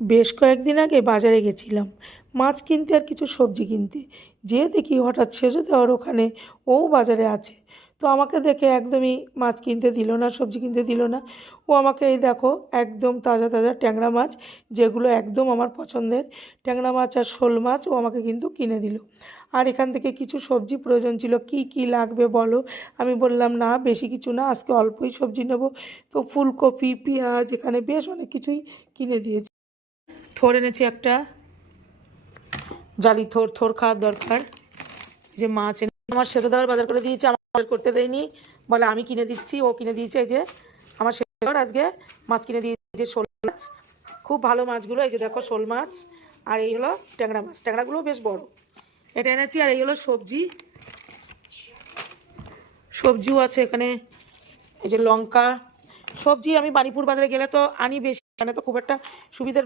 বেশ কয়েকদিন আগে বাজারে গেছিলাম মাছ কিনতে আর কিছু সবজি কিনতে। যেয়ে দেখি হঠাৎ সেজো দেওয়ার ওখানে ও বাজারে আছে। তো আমাকে দেখে একদমই মাছ কিনতে দিল না, সবজি কিনতে দিল না। ও আমাকে এই দেখো একদম তাজা তাজা ট্যাংরা মাছ, যেগুলো একদম আমার পছন্দের ট্যাংরা মাছ আর শোল মাছ, ও আমাকে কিন্তু কিনে দিল। আর এখান থেকে কিছু সবজি প্রয়োজন ছিল, কি কি লাগবে বলো। আমি বললাম না বেশি কিছু না, আজকে অল্পই সবজি নেব। তো ফুলকপি, পেঁয়াজ, এখানে বেশ অনেক কিছুই কিনে দিয়েছে। থোড় এনেছি একটা, জালি থোড়, থোড় খাওয়ার দরকার। যে মাছ এনে আমার সেজো দেওয়ার বাজার করে দিয়েছে, আমার বাজার করতে দেয়নি, বলে আমি কিনে দিচ্ছি। ও কিনে দিয়েছে। এই যে আমার সেজো দেওয়ার আজকে মাছ কিনে দিয়েছে, যে শোল মাছ, খুব ভালো মাছগুলো। এই যে দেখো শোল মাছ, আর এই হলো ট্যাংরা মাছ, ট্যাংরাগুলো বেশ বড়। এটা এনেছি। আর এই হলো সবজি, সবজিও আছে এখানে। এই যে লঙ্কা। সবজি আমি বাণীপুর বাজারে গেলে তো আনি বেশি, এখানে তো খুব একটা সুবিধার